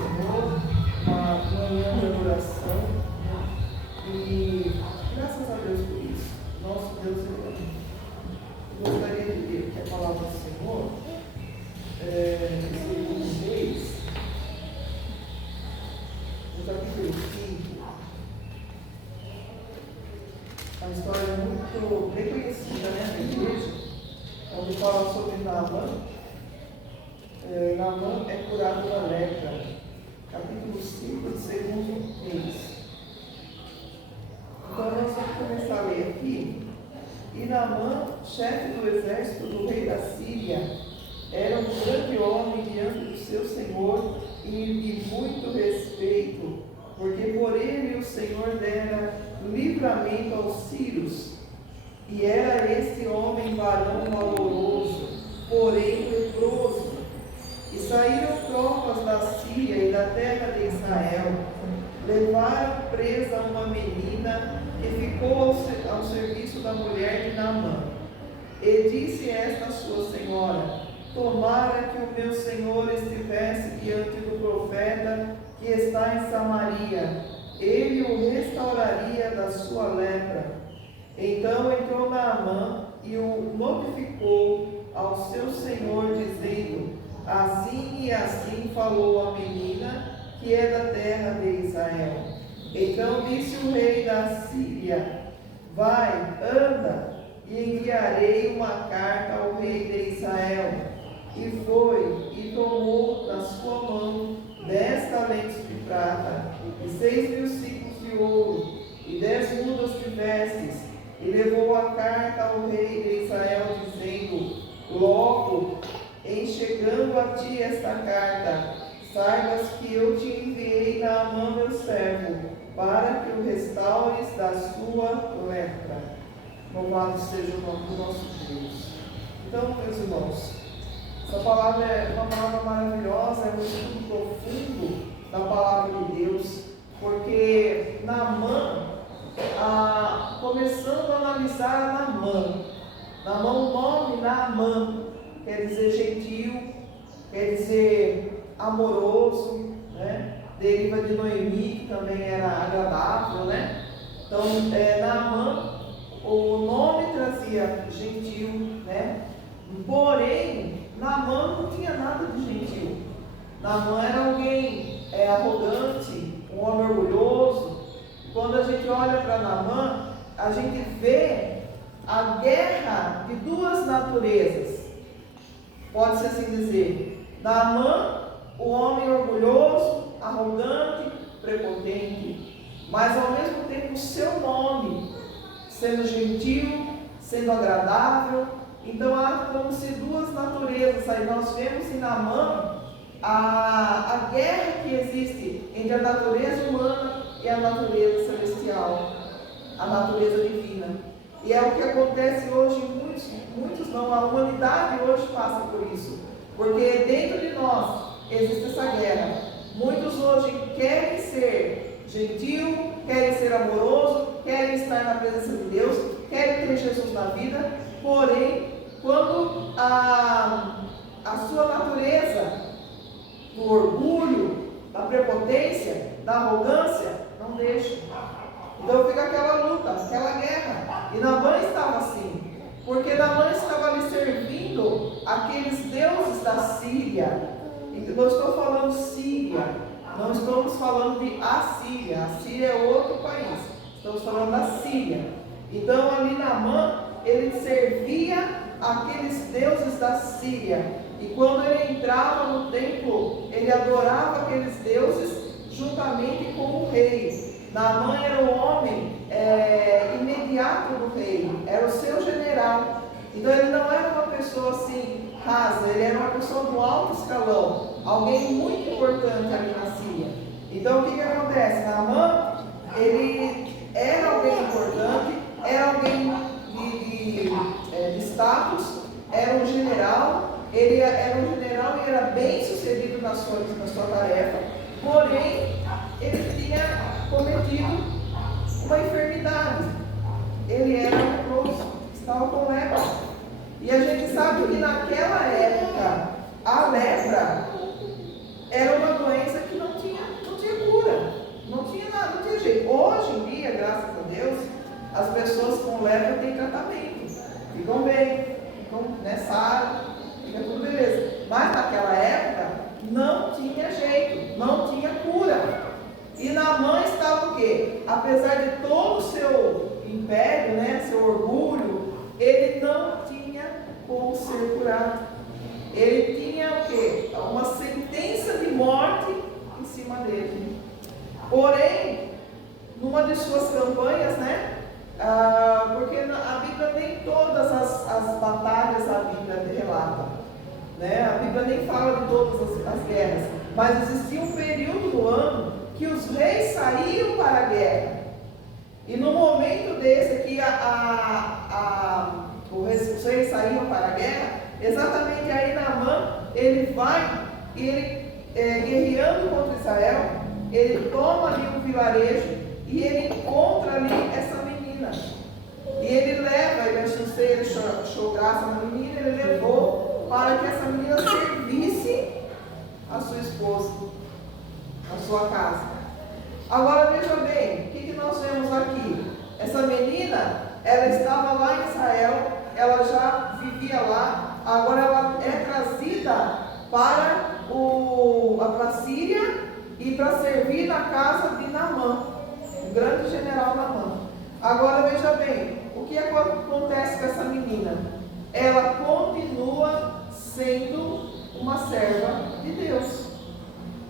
Senhor, uma manhã de adoração, e graças a Deus por isso. Nosso Deus é bom. Eu gostaria de ler que a palavra do Senhor, versículo 6, no capítulo 5, a história é muito bem conhecida, né, na igreja, onde fala sobre Naamã. Naamã é curado da lepra, capítulo 5, segundo mês. Então nós vamos começar a ler aqui. E Naamã, chefe do exército do rei da Síria, era um grande homem diante do seu Senhor e de muito respeito, porque por ele o Senhor dera livramento aos sírios. E era este homem varão valoroso, porém leproso. E saíram tropas da Síria e da terra de Israel, levaram presa uma menina que ficou ao serviço da mulher de Naamã. E disse esta a sua senhora: tomara que o meu senhor estivesse diante do profeta que está em Samaria, ele o restauraria da sua lepra. Então entrou Naamã e o notificou ao seu senhor, dizendo: assim e assim falou a menina, que é da terra de Israel. Então disse o rei da Síria: vai, anda, e enviarei uma carta ao rei de Israel. E foi, e tomou na sua mão 10 talentos de prata, e 6.000 ciclos de ouro, e 10 mudas de vestes, e levou a carta ao rei de Israel, dizendo: logo, em chegando a ti esta carta, saibas que eu te enviei Naamã meu servo, para que o restaures da sua lepra. Louvado seja o nome do nosso Deus. Então, meus irmãos, essa palavra é uma palavra maravilhosa, é um estudo profundo da palavra de Deus, porque Naamã, começando a analisar Naamã, o nome Naamã quer dizer gentil, quer dizer amoroso, né? Deriva de Noemi, que também era agradável, né? Então, Naamã, o nome trazia gentil, né? Porém, Naamã não tinha nada de gentil. Naamã era alguém arrogante, um homem orgulhoso. Quando a gente olha para Naamã, a gente vê a guerra de duas naturezas. Pode-se assim dizer: Naamã, o homem orgulhoso, arrogante, prepotente, mas ao mesmo tempo o seu nome, sendo gentil, sendo agradável. Então há como se duas naturezas. Aí nós vemos em Naamã a guerra que existe entre a natureza humana e a natureza celestial, a natureza divina. E é o que acontece hoje, muitos não, a humanidade hoje passa por isso, porque dentro de nós existe essa guerra. Muitos hoje querem ser gentil, querem ser amoroso, querem estar na presença de Deus, querem ter Jesus na vida, porém, quando a sua natureza do orgulho, da prepotência, da arrogância, não deixa. Então fica aquela luta, aquela guerra. E Naamã estava assim, porque Naamã estava ali servindo aqueles deuses da Síria. E não estou falando Síria, não estamos falando de Assíria. A Síria é outro país, estamos falando da Síria. Então ali Naamã, ele servia aqueles deuses da Síria. E quando ele entrava no templo, ele adorava aqueles deuses juntamente com o rei. Naamã era o homem imediato do rei, era o seu general. Então ele não era uma pessoa assim rasa, ele era uma pessoa do alto escalão, alguém muito importante ali na Síria. Então o que acontece? Naamã, ele era alguém importante, era alguém de status, era um general, ele era um general e era bem sucedido na sua tarefa, porém ele tinha cometido uma enfermidade. Ele era leproso, estava com lepra. E a gente sabe que naquela época a lepra era uma doença que não as pessoas com lepra têm tratamento, ficam bem, ficam saram, fica tudo beleza. Mas naquela época não tinha jeito, não tinha cura. E Naamã estava o quê? Apesar de todo o seu império, seu orgulho, ele não tinha como ser curado. Ele tinha o quê? Uma sentença de morte em cima dele. Porém, numa de suas campanhas, porque a Bíblia nem todas as batalhas a Bíblia relata, a Bíblia nem fala de todas as guerras, mas existia um período do ano que os reis saíam para a guerra. E no momento desse que os reis saíam para a guerra, exatamente aí Naamã, ele vai e ele, guerreando contra Israel, ele toma ali um vilarejo e ele encontra ali essa menina. E ele leva, ele achou graça na menina, ele levou para que essa menina servisse a sua esposa, a sua casa. Agora veja bem, o que nós vemos aqui? Essa menina, ela estava lá em Israel, ela já vivia lá, agora ela é trazida para a Síria e para servir na casa de Naamã, o grande general Naamã. Agora veja bem, o que acontece com essa menina? Ela continua sendo uma serva de Deus.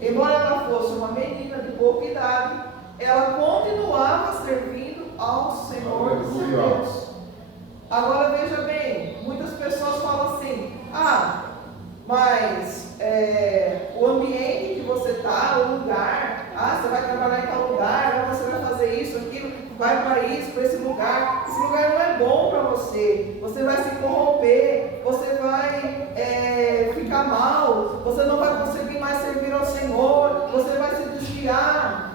Embora ela fosse uma menina de pouca idade, ela continuava servindo ao Senhor Deus. Agora veja bem, muitas pessoas falam assim: mas o ambiente que você está, o lugar, você vai trabalhar em tal lugar, você vai fazer isso, aquilo, vai para isso, para esse lugar não é bom para você, você vai se corromper, você vai ficar mal, você não vai conseguir mais servir ao Senhor, você vai se desviar.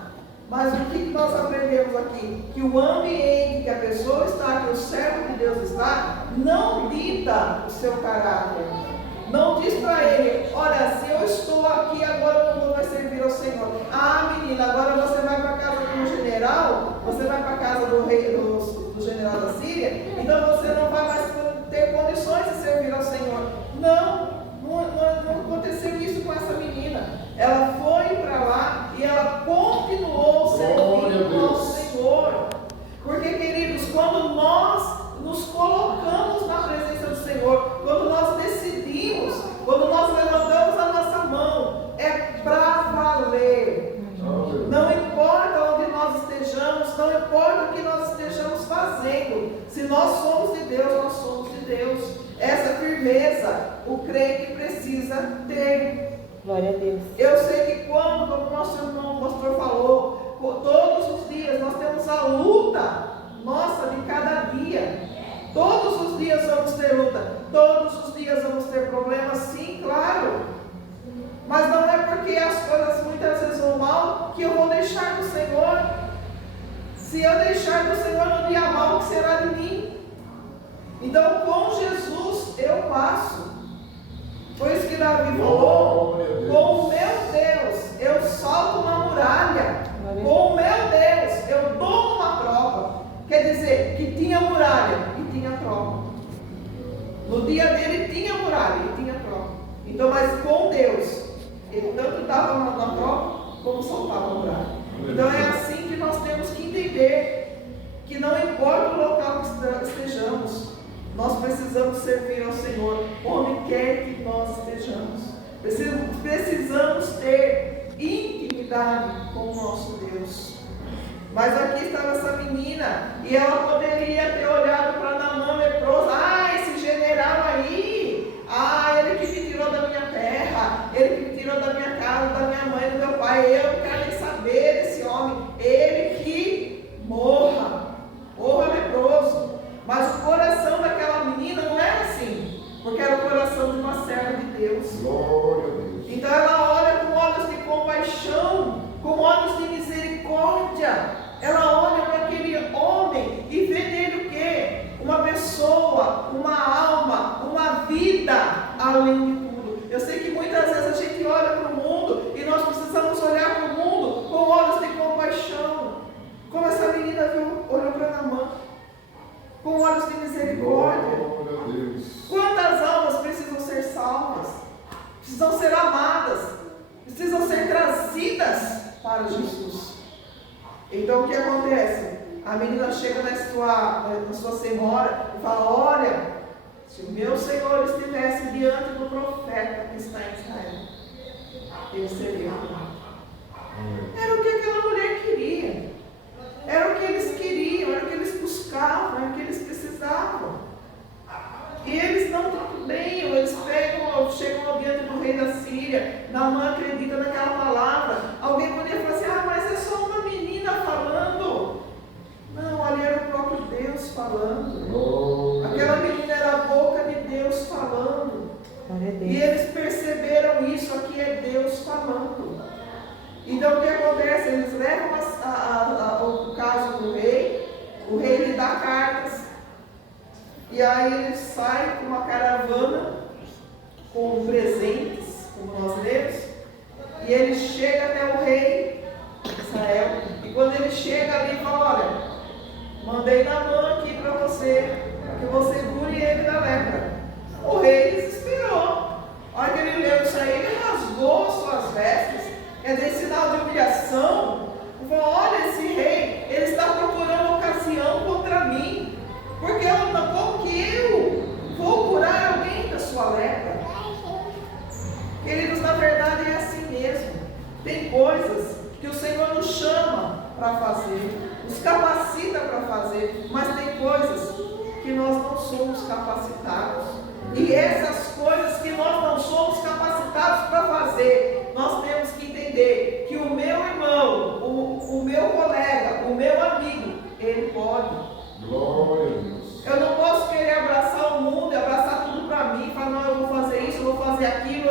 Mas o que nós aprendemos aqui? Que o ambiente que a pessoa está, que o servo de Deus está, não dita o seu caráter. Não diz para ele: olha, se eu estou aqui, agora eu não vou mais servir ao Senhor. Menina, agora você vai para a casa do general, você vai para a casa do rei, do general da Síria, então você não vai mais ter condições de servir ao Senhor. Não aconteceu isso com essa menina. Ela foi para lá e ela continuou servindo ao Senhor. Porque, queridos, quando nós nos colocamos na presença do Senhor, quando nós decidimos, quando nós levantamos a nossa mão, é para valer. Não importa onde nós estejamos, não importa o que nós estejamos fazendo, se nós somos de Deus, nós somos de Deus. Essa firmeza o crente precisa ter. Glória a Deus. Eu sei que como o nosso irmão pastor falou, todos os dias nós temos a luta nossa de cada dia. Todos os dias vamos ter luta, todos os dias vamos ter problemas, sim, claro. Mas não é porque as coisas muitas vezes vão mal que eu vou deixar do Senhor. Se eu deixar do Senhor no dia mal, o que será de mim? Então, com Jesus eu passo. Foi isso que Davi falou: com o meu Deus eu salto uma muralha, com o meu Deus eu dou uma prova. Quer dizer, que tinha muralha e tinha prova. No dia dele tinha muralha e tinha prova. Então, mas com Deus, ele tanto dava na prova como soltava a muralha. Então é assim que nós temos que entender, que não importa o local que estejamos, nós precisamos servir ao Senhor, onde quer que nós estejamos. Precisamos ter intimidade com o nosso Deus. Mas aqui estava essa menina, e ela poderia ter olhado para Naamã leproso: esse general aí, ele que me tirou da minha terra, ele que me tirou da minha casa, da minha mãe, do meu pai, eu não quero nem saber desse homem, ele que morra leproso. Mas o coração daquela menina não era assim, porque era o coração de uma serva de Deus. Glória a Deus. Então ela olha com olhos de compaixão, com olhos de misericórdia. Ela olha para aquele homem e vê nele o quê? Uma pessoa, uma alma, uma vida além de tudo. Eu sei que muitas vezes a gente olha para o mundo e nós precisamos olhar para o mundo com olhos de compaixão. Como essa menina olhou para Naamã. A menina chega na sua senhora e fala: olha, se o meu Senhor estivesse diante do profeta que está em Israel, ele seria curado. Era o que aquela mulher queria. Era o que eles queriam, era o que eles buscavam, era o que eles precisavam. E eles não também, eles chegam diante do rei da Síria. Naamã acredita naquela palavra. Alguém poderia falar assim: ah, mas é só uma menina falando. Não, ali era o próprio Deus falando. Aquela menina era a boca de Deus falando. E eles perceberam isso, aqui é Deus falando. Então o que acontece? Eles levam o caso do rei, o rei lhe dá cartas. E aí ele sai com uma caravana com presentes, como nós lemos, e ele chega até o rei de Israel. E quando ele chega ali, fala: olha, mandei Naamã aqui para você, para que você cure ele da lepra. O rei desesperou. A hora que ele leu isso aí, ele rasgou suas vestes, quer dizer, sinal de humilhação. Ele falou: olha, esse rei, ele está procurando ocasião contra mim. Porque como que eu vou curar alguém da sua lepra? Queridos, na verdade é assim mesmo. Tem coisas que o Senhor nos chama para fazer, nos capacita para fazer, mas tem coisas que nós não somos capacitados. E essas coisas que nós não somos capacitados para fazer, nós temos que entender que o meu irmão, o meu colega, o meu amigo, ele pode. Glória a Deus. Eu não posso querer abraçar o mundo e abraçar tudo para mim, falar: não, eu vou fazer isso, eu vou fazer aquilo,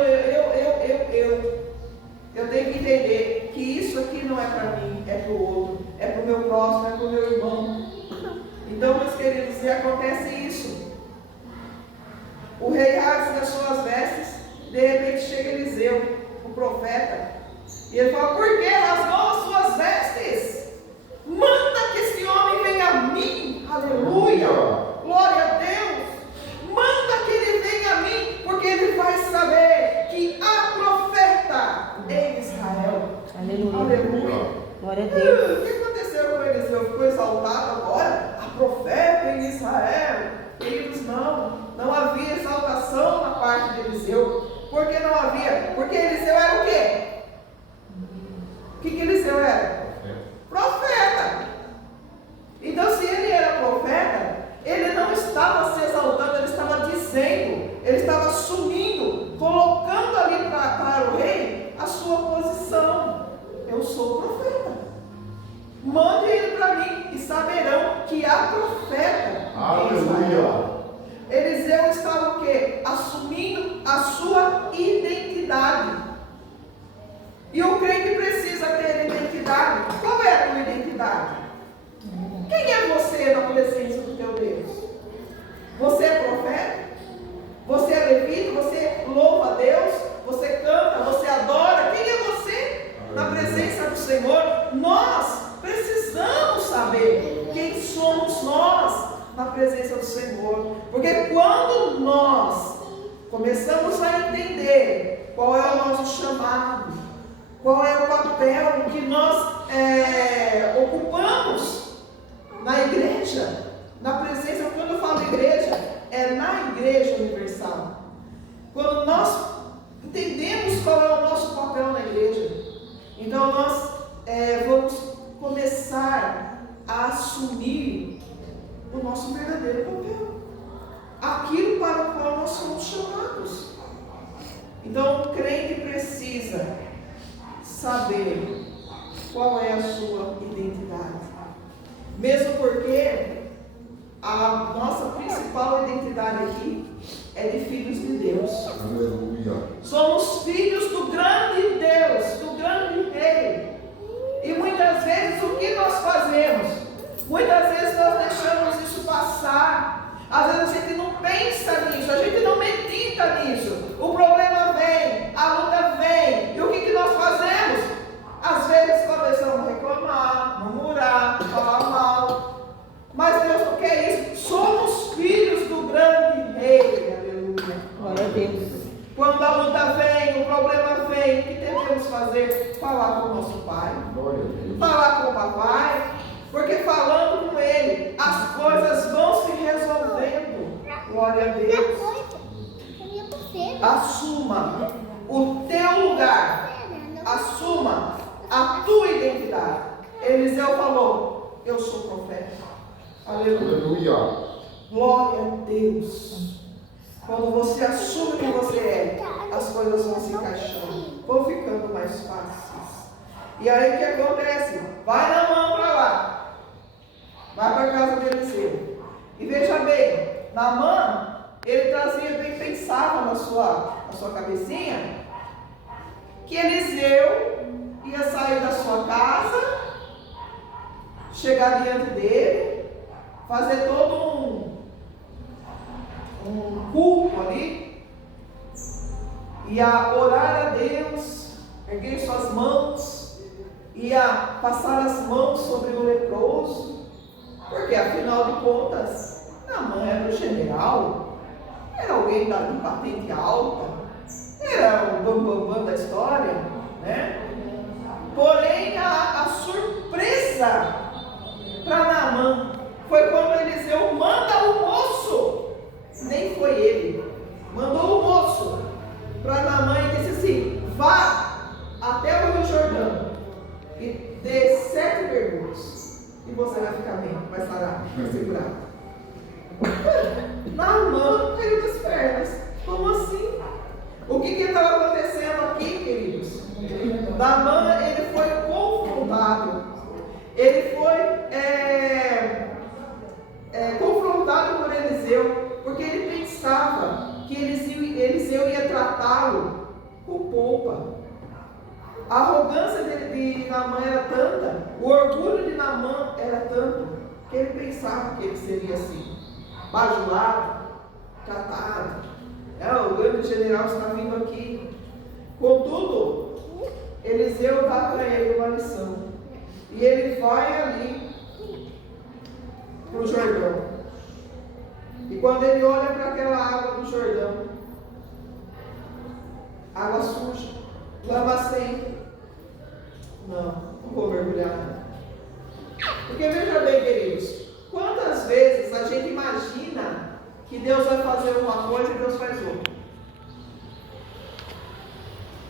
eu tenho que entender que isso aqui não é para mim, é para o outro, é para o meu próximo, é para o meu irmão. Então, meus queridos, e acontece isso. O rei rasga as suas vestes, de repente chega Eliseu, o profeta, e ele fala: por que rasgou as suas vestes? Manda que esse homem venha a mim. Aleluia, glória a Deus. Manda que ele venha a mim, porque ele vai saber que há profeta em Israel. Aleluia, aleluia. Glória a Deus. O que aconteceu com Eliseu? Ficou exaltado agora? Há profeta em Israel? Queridos, não havia exaltação na parte de Eliseu. Por que não havia? Porque Eliseu era o quê? O que Eliseu era? Profeta. Então, se ele era profeta, ele não estava se exaltando, ele estava dizendo, ele estava assumindo, colocando ali para o rei a sua posição. Eu sou profeta. Mande ele para mim e saberão que há profeta. Aleluia. Eliseu estava o quê? Assumindo a sua identidade. E o crente precisa ter identidade. Qual é a tua identidade? Quem é você na presença do teu Deus? Você é profeta? Você é levita? Você louva a Deus? Você canta? Você adora? Quem é você na presença do Senhor? Nós precisamos saber quem somos nós na presença do Senhor. Porque quando nós começamos a entender qual é o nosso chamado, qual é o papel que nós ocupamos na igreja, na presença, quando eu falo igreja, é na igreja universal. Quando nós entendemos qual é o nosso papel na igreja, então nós vamos começar a assumir o nosso verdadeiro papel, aquilo para o qual nós somos chamados. Então o crente precisa saber qual é a sua identidade. Mesmo porque a nossa principal identidade aqui é de filhos de Deus. Aleluia. Somos filhos do grande Deus, do grande Rei. E muitas vezes o que nós fazemos? Muitas vezes nós deixamos isso passar. Às vezes a gente não pensa nisso, a gente não medita nisso. O problema vem, a luta vem. E o que nós fazemos? Às vezes começamos a reclamar, murmurar, falar mal. Mas Deus não quer isso. Somos filhos do grande Rei. Aleluia. Glória a Deus. Quando a luta vem, o problema vem, o que devemos fazer? Falar com o nosso pai. Glória a Deus. Falar com o papai. Porque falando com Glória a Deus. Assuma o teu lugar. Assuma a tua identidade. Eliseu falou: eu sou profeta. Aleluia. Glória a Deus. Quando você assume quem você é, as coisas vão se encaixando, vão ficando mais fáceis. E aí o que acontece? Vai Naamã para lá. Vai para a casa de Eliseu. E veja bem, Naamã, ele trazia bem, pensava na sua cabecinha, que Eliseu ia sair da sua casa, chegar diante dele, fazer todo um culto ali, ia orar a Deus, erguer suas mãos, ia passar as mãos sobre o leproso, porque afinal de contas, Naamã era o general, era alguém de patente alta, era o bambambam da história, né? Porém, a surpresa para Naamã foi quando Eliseu manda o moço, nem foi ele, mandou o moço para Naamã e disse assim: vá até o Rio Jordão e dê 7 mergulhos e você vai ficar bem, vai sarar, vai segurar. Naamã caiu das pernas. Como assim? O que estava acontecendo aqui, queridos? Naamã, ele foi confrontado. Ele foi confrontado por Eliseu, porque ele pensava que Eliseu ia tratá-lo com polpa. A arrogância de Naamã era tanta, o orgulho de Naamã era tanto, que ele pensava que ele seria assim, bajulado, tratado. O grande general está vindo aqui. Contudo, Eliseu dá para ele uma lição. E ele vai ali para o Jordão. E quando ele olha para aquela água do Jordão, água suja, lamacenta, não vou mergulhar. Porque veja bem, queridos, quantas vezes a gente imagina que Deus vai fazer uma coisa e Deus faz outra?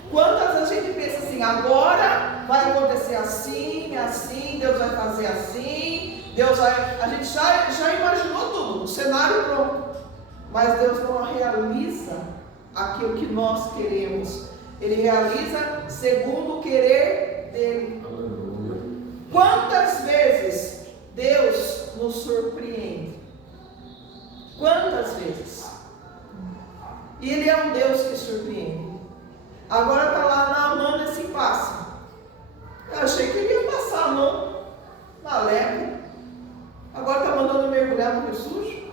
Quantas a gente pensa assim, agora vai acontecer assim, assim, Deus vai fazer assim, Deus vai... A gente já imaginou tudo, o cenário pronto. Mas Deus não realiza aquilo que nós queremos. Ele realiza segundo o querer dele. Quantas vezes Deus nos surpreende? Quantas vezes? E Ele é um Deus que surpreende. Agora está lá Naamã nesse impasse. Eu achei que ele ia passar a mão na lepra. Agora está mandando mergulhar no rio sujo?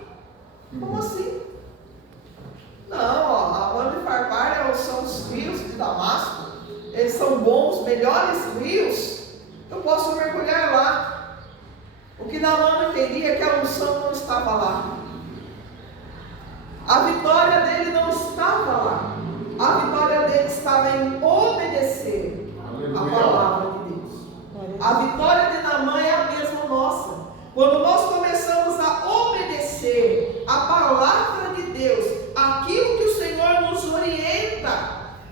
Como assim? Não, a banda de Farpar são os rios de Damasco. Eles são bons, melhores rios. Eu posso mergulhar lá. O que Naamã não entendia é que a unção não estava lá. A vitória dele não estava lá. A vitória dele estava em obedecer a palavra de Deus. A vitória de Naamã é a mesma nossa. Quando nós começamos a obedecer a palavra de Deus, aquilo que o Senhor nos orienta,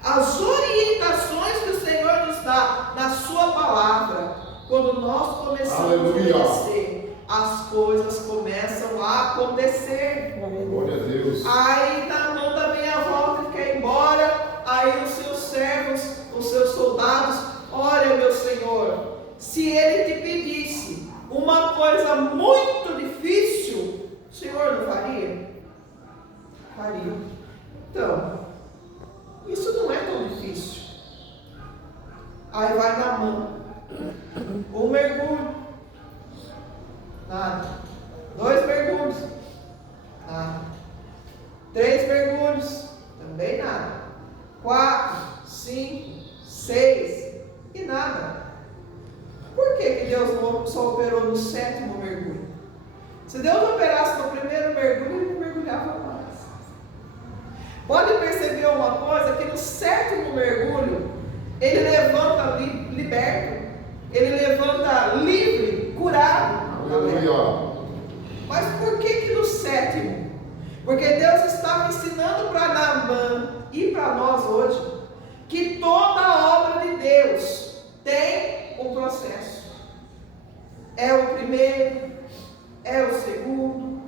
as orientações que o Senhor nos dá na sua palavra, quando nós começamos a obedecer, as coisas começam a acontecer. Glória a Deus. Aí Naamã dá meia volta e quer ir embora. Aí os seus servos, os seus soldados: olha, meu Senhor, se ele te pedisse uma coisa muito difícil, o Senhor não faria? Faria. Então, isso não é tão difícil. Aí vai Naamã, um mergulho, nada. 2 mergulhos, nada. 3 mergulhos, também nada. 4, 5, 6 e nada. Por que Deus só operou no 7º mergulho? Se Deus operasse no 1º mergulho, ele não mergulhava mais. Pode perceber uma coisa, que no 7º mergulho, ele levanta liberto, ele levanta livre, curado. Aleluia. Mas por que no 7º? Porque Deus estava ensinando para Naamã e para nós hoje que toda obra de Deus tem um processo. É o primeiro, é o segundo,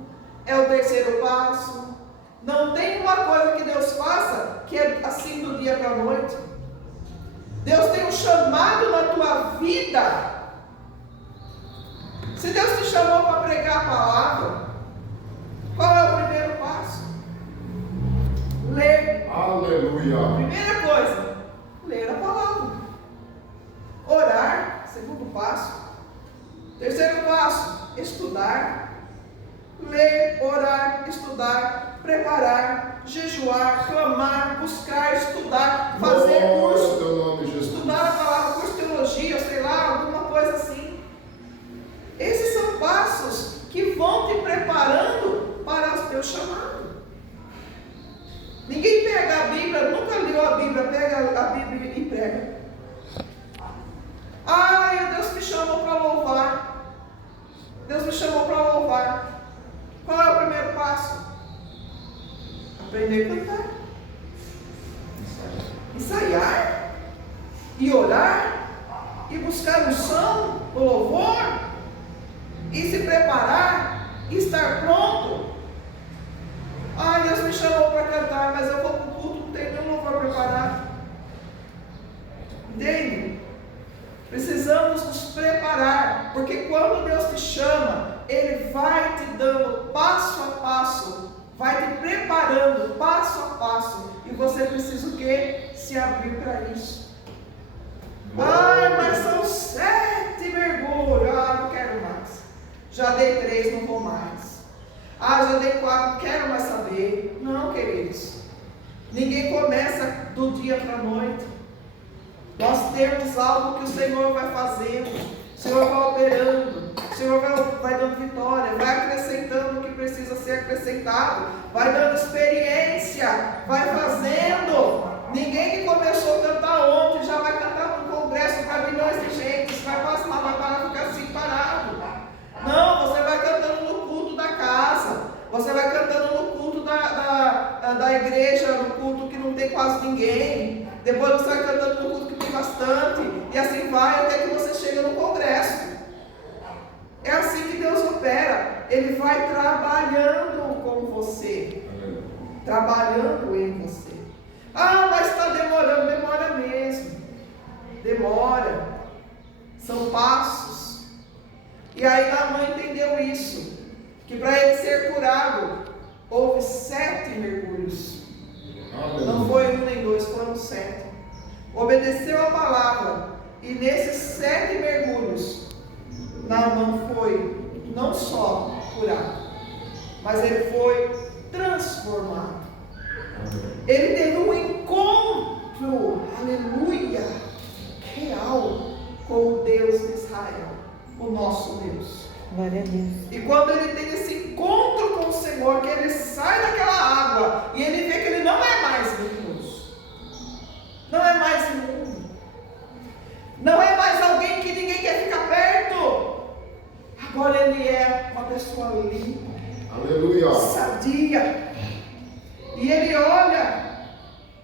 é o terceiro passo. Não tem uma coisa que Deus faça que é assim do dia para a noite. Deus tem um chamado na tua vida. Se Deus te chamou para pregar a palavra, qual é o primeiro passo? Ler. Aleluia. Primeira coisa, ler a palavra. Orar, segundo passo. Terceiro passo, estudar. Ler, orar, estudar, preparar, jejuar, clamar, buscar, estudar, fazer curso, estudar a palavra, curso de teologia, sei lá, alguma coisa assim. Esses são passos que vão te preparando para o teu chamado. Ninguém pega a Bíblia, nunca leu a Bíblia, pega a Bíblia e prega. Deus me chamou para louvar. Deus me chamou para louvar. Qual é o primeiro passo? Aprender a cantar. Ensaiar. E orar. E buscar unção, louvor. E se preparar. E estar pronto. Deus me chamou para cantar, mas eu vou para o culto, não tenho nenhum louvor preparado. Entende? Precisamos nos preparar, porque quando Deus te chama, Ele vai te dando passo a passo, vai te preparando passo a passo, e você precisa o quê? Se abrir para isso. Mas são 7 mergulhos, não quero mais. Já dei 3, não vou mais. Já dei 4, não quero mais saber. Não, queridos, ninguém começa do dia para a noite. Nós temos algo que o Senhor vai fazendo, o Senhor vai operando, o Senhor vai dando vitória, vai acrescentando o que precisa ser acrescentado, vai dando experiência, vai fazendo. Ninguém que começou a cantar ontem já vai cantar no congresso para milhões de gente, vai passar, vai parar, ficar assim parado. Não, você vai cantando no culto da casa, você vai cantando no culto da igreja, no culto que não tem quase ninguém. Depois você vai cantando no culto que tem bastante. E assim vai até que você chega no congresso. É assim que Deus opera. Ele vai trabalhando com você. Trabalhando em você. Mas está demorando. Demora mesmo. Demora. São passos. E aí Naamã entendeu isso. Que para ele ser curado, houve 7 mergulhos. Não foi 1 nem 2, foram 7. Obedeceu a palavra. E nesses 7 mergulhos, Naamã foi não só curado, mas ele foi transformado. Ele teve um encontro, aleluia, real com o Deus de Israel, o nosso Deus. Glória a Deus. E quando ele tem esse encontro com o Senhor, que ele sai daquela água e ele vê que ele não é mais religioso, não é mais imundo, não é mais alguém que ninguém quer ficar perto. Agora ele é uma pessoa limpa, aleluia, sadia. E ele olha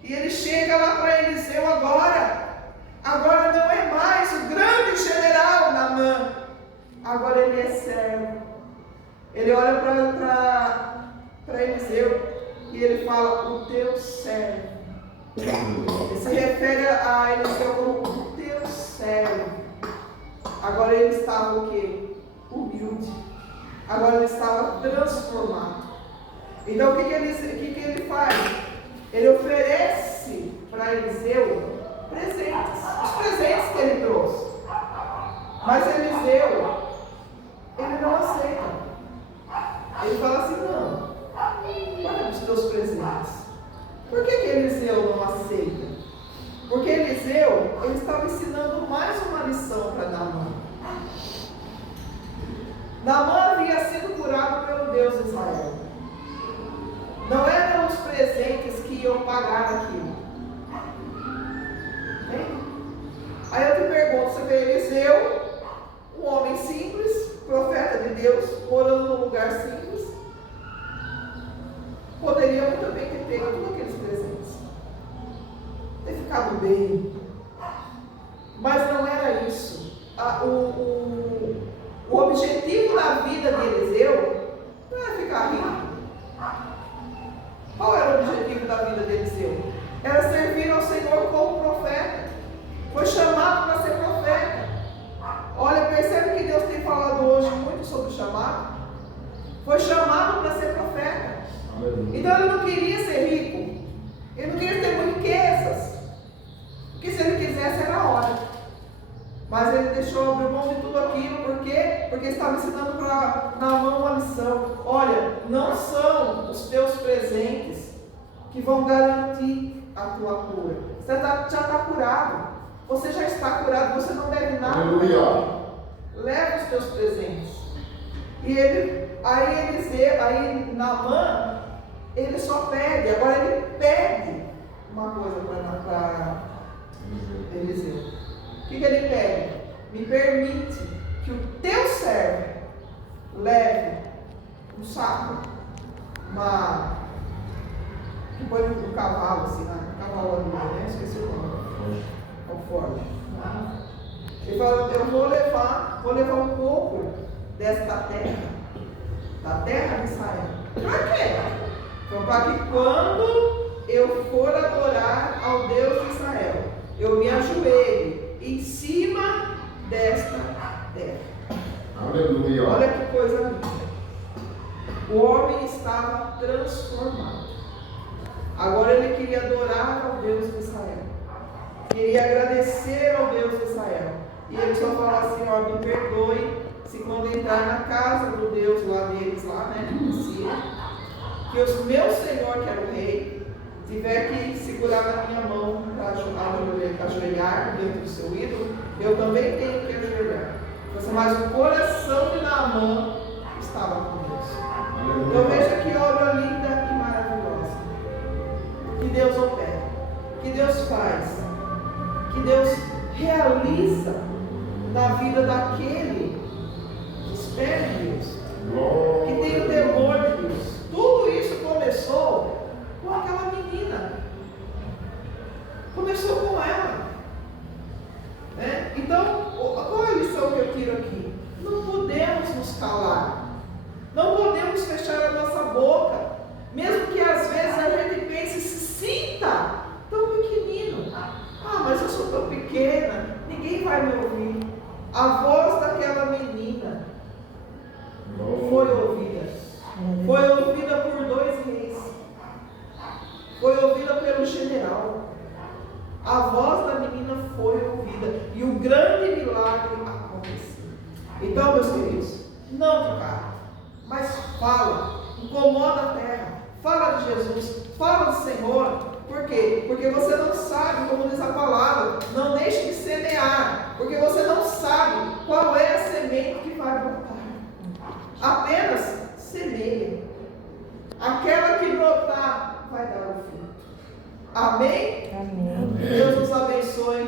e ele chega lá para Eliseu agora não é mais o grande general Naamã. Agora ele é servo. Ele olha para Eliseu e ele fala: o teu servo. Ele se refere a Eliseu como o teu servo. Agora ele estava o quê? Humilde. Agora ele estava transformado. Então o que ele faz? Ele oferece para Eliseu presentes. Os presentes que ele trouxe. Mas Eliseu, ele não aceita. Ele fala assim: não, olha os teus presentes. Por que Eliseu não aceita? Porque Eliseu, ele estava ensinando mais uma lição para Naamã. Naamã havia sido curado pelo Deus de Israel. Não eram os presentes que iam pagar aquilo. Entende? Aí eu te pergunto, você vê Eliseu, um homem simples, profeta de Deus, morando num lugar simples. pego todos aqueles presentes, ter ficado bem. Mas não era isso. O objetivo da vida de Eliseu não era ficar rico. Qual era o objetivo da vida de Eliseu? Era servir ao Senhor como profeta. Foi chamado para ser profeta. Olha, percebe que Deus tem falado hoje muito sobre o chamado? Foi chamado para ser profeta. Então ele não queria ser rico. Ele não queria ter riquezas. Porque se ele quisesse era a hora. Mas ele deixou abrir mão de tudo aquilo. Por quê? Porque estava ensinando para Naamã uma lição. Olha, não são os teus presentes que vão garantir a tua cura. Você já está curado. Você já está curado. Você não deve nada. Aleluia. Leva os teus presentes. E aí Naamã, ele só pede. Agora ele pede uma coisa para Eliseu. O que ele pede? Me permite que o teu servo leve um saco, que põe no cavalo, assim, cavalo ali, né? Esqueci o nome. Conforme. Ele fala, eu vou levar um pouco desta terra, da terra de Israel. Para quê? Então, para que quando eu for adorar ao Deus de Israel, eu me ajoelhe em cima desta terra. Aleluia. Olha que coisa linda. O homem estava transformado. Agora ele queria adorar ao Deus de Israel. Queria agradecer ao Deus de Israel. E ele só fala assim, ó, me perdoe se quando entrar na casa do Deus lá deles, lá, né, em Síria, que o meu Senhor, que era o rei, tiver que segurar na minha mão para ajoelhar dentro do seu ídolo, eu também tenho que ajoelhar. Mas o coração de Naamã estava com Deus. Então veja que obra linda e maravilhosa. Que Deus opera, que Deus faz, que Deus realiza na vida daquele que espera em Deus, que tem o temor de Deus. Tudo isso começou com aquela menina. Começou com ela. Né? Então, qual é a lição que eu tiro aqui? Não podemos nos calar. Não podemos fechar a nossa boca. Mesmo que às vezes a gente pense e se sinta tão pequenino. Mas eu sou tão pequena, ninguém vai me ouvir. A voz daquela menina foi ouvida. Foi ouvida por 2 reis. Foi ouvida pelo general. A voz da menina foi ouvida. E o grande milagre aconteceu. Então, meus queridos, não tocar, mas fala. Incomoda a terra. Fala de Jesus. Fala do Senhor. Por quê? Porque você não sabe, como diz a palavra, não deixe de semear. Porque você não sabe qual é a semente que vai brotar. Apenas semeia. Aquela que brotar vai dar o fruto. Amém? Amém. Deus nos abençoe.